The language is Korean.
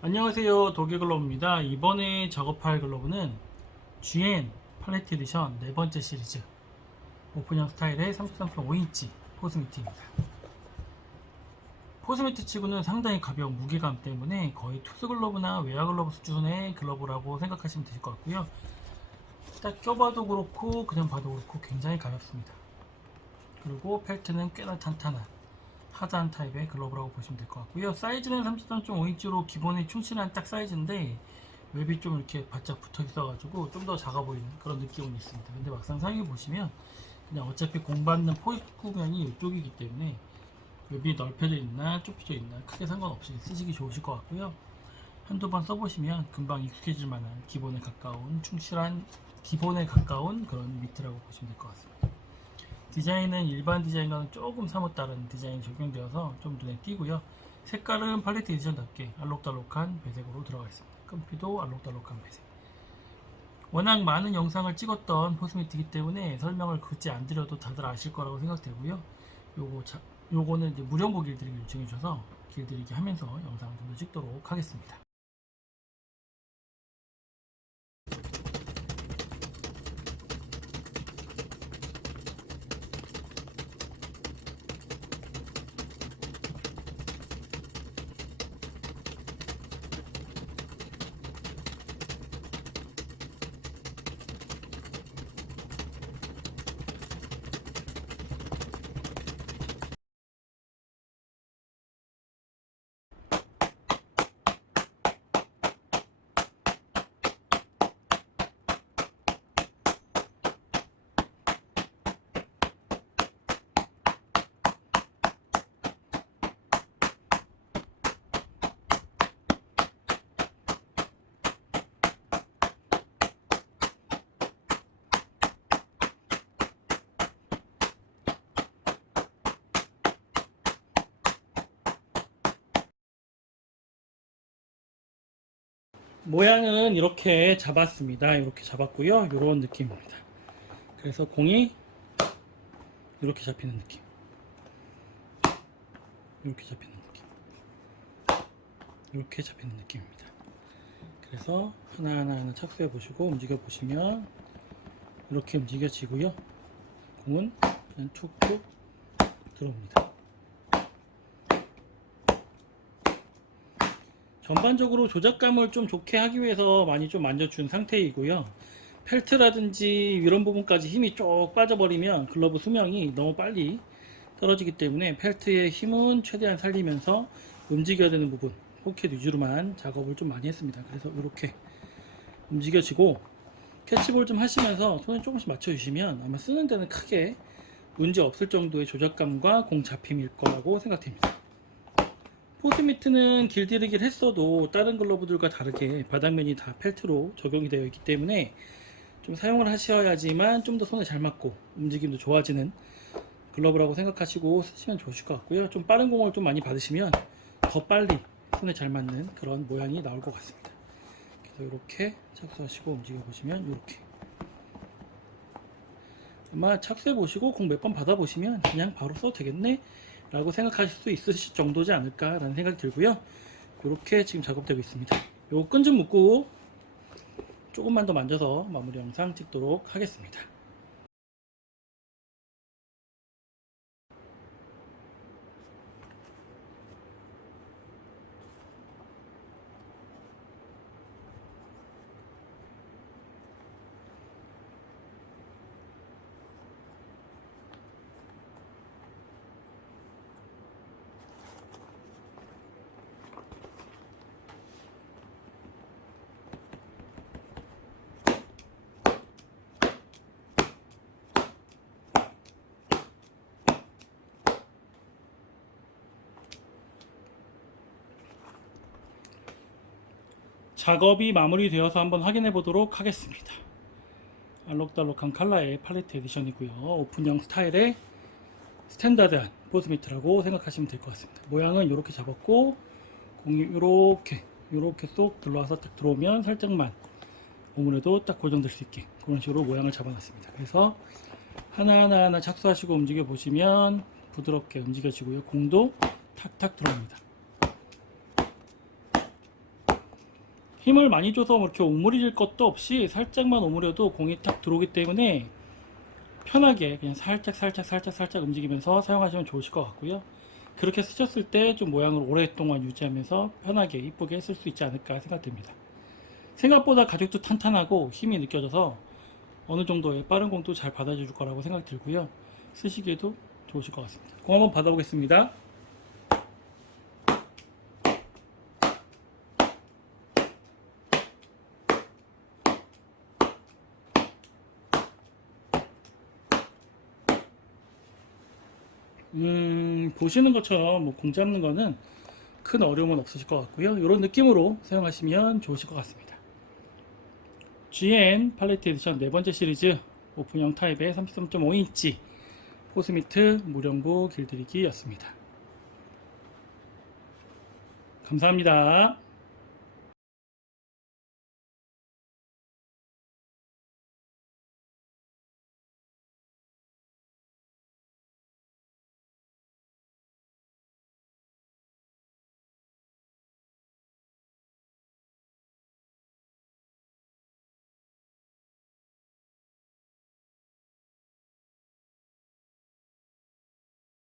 안녕하세요. 독일 글러브입니다. 이번에 작업할 글러브는 GN 팔레트 에디션 네 번째 시리즈 오픈형 스타일의 33.5인치 포스미트입니다. 포스미트 치고는 상당히 가벼운 무게감 때문에 거의 투스 글러브나 웨어 글러브 수준의 글러브라고 생각하시면 될 것 같고요. 딱 껴봐도 그렇고 그냥 봐도 그렇고 굉장히 가볍습니다. 그리고 펠트는 꽤나 탄탄한 하단 타입의 글러브라고 보시면 될 것 같고요. 사이즈는 33.5인치로 기본에 충실한 딱 사이즈인데 웹이 좀 이렇게 바짝 붙어 있어가지고 좀 더 작아 보이는 그런 느낌은 있습니다. 근데 막상 사용해 보시면 그냥 어차피 공 받는 포구면이 이쪽이기 때문에 웹이 넓혀져 있나 좁혀져 있나 크게 상관없이 쓰시기 좋으실 것 같고요. 한두 번 써보시면 금방 익숙해질 만한 기본에 가까운 충실한 기본에 가까운 그런 미트라고 보시면 될 것 같습니다. 디자인은 일반 디자인과는 조금 사뭇 다른 디자인이 적용되어서 좀 눈에 띄고요. 색깔은 팔레트 에디션답게 알록달록한 배색으로 들어가 있습니다. 끈피도 알록달록한 배색. 워낙 많은 영상을 찍었던 포스미트이기 때문에 설명을 굳이 안 드려도 다들 아실 거라고 생각되고요. 요거 자, 요거는 무령고 길들이기 요청해 주셔서 길들이기 하면서 영상을 좀 더 찍도록 하겠습니다. 모양은 이렇게 잡았습니다. 이렇게 잡았고요. 이런 느낌입니다. 그래서 공이 이렇게 잡히는 느낌. 이렇게 잡히는 느낌. 이렇게 잡히는 느낌입니다. 그래서 하나하나 하나 착수해 보시고 움직여 보시면 이렇게 움직여지고요. 공은 그냥 툭툭 들어옵니다. 전반적으로 조작감을 좀 좋게 하기 위해서 많이 좀 만져준 상태이고요. 펠트라든지 이런 부분까지 힘이 쭉 빠져버리면 글러브 수명이 너무 빨리 떨어지기 때문에 펠트의 힘은 최대한 살리면서 움직여야 되는 부분 포켓 위주로만 작업을 좀 많이 했습니다. 그래서 이렇게 움직여지고 캐치볼 좀 하시면서 손에 조금씩 맞춰주시면 아마 쓰는 데는 크게 문제 없을 정도의 조작감과 공 잡힘일 거라고 생각됩니다. 포스미트는 길들이기를 했어도 다른 글러브들과 다르게 바닥면이 다 펠트로 적용이 되어 있기 때문에 좀 사용을 하셔야지만 좀 더 손에 잘 맞고 움직임도 좋아지는 글러브라고 생각하시고 쓰시면 좋으실 것 같고요. 좀 빠른 공을 좀 많이 받으시면 더 빨리 손에 잘 맞는 그런 모양이 나올 것 같습니다. 그래서 이렇게 착수하시고 움직여 보시면 이렇게 아마 착수해 보시고 공 몇 번 받아 보시면 그냥 바로 써도 되겠네 라고 생각하실 수 있으실 정도지 않을까 라는 생각이 들고요. 이렇게 지금 작업되고 있습니다. 요 끈 좀 묶고 조금만 더 만져서 마무리 영상 찍도록 하겠습니다 작업이 마무리되어서 한번 확인해 보도록 하겠습니다. 알록달록한 컬러의 팔레트 에디션이고요. 오픈형 스타일의 스탠다드한 포스미트라고 생각하시면 될 것 같습니다. 모양은 이렇게 잡았고 공이 이렇게 이렇게 쏙 들어와서 딱 들어오면 살짝만 오므려도 딱 고정될 수 있게 그런 식으로 모양을 잡아놨습니다. 그래서 하나하나 하나 착수하시고 움직여 보시면 부드럽게 움직여지고요. 공도 탁탁 들어옵니다. 힘을 많이 줘서 뭐 이렇게 오므릴 것도 없이 살짝만 오므려도 공이 딱 들어오기 때문에 편하게 그냥 살짝 살짝 살짝 살짝 움직이면서 사용하시면 좋으실 것 같고요. 그렇게 쓰셨을 때 좀 모양을 오랫동안 유지하면서 편하게 이쁘게 쓸수 있지 않을까 생각됩니다. 생각보다 가죽도 탄탄하고 힘이 느껴져서 어느 정도의 빠른 공도 잘 받아줄 거라고 생각 들고요. 쓰시기에도 좋으실 것 같습니다. 공 한번 받아보겠습니다. 음, 보시는 것처럼 뭐 공 잡는 거는 큰 어려움은 없으실 것 같고요. 이런 느낌으로 사용하시면 좋으실 것 같습니다. GN 팔레트 에디션 네 번째 시리즈 오픈형 타입의 33.5인치 포스미트 무령부 길들이기였습니다. 감사합니다.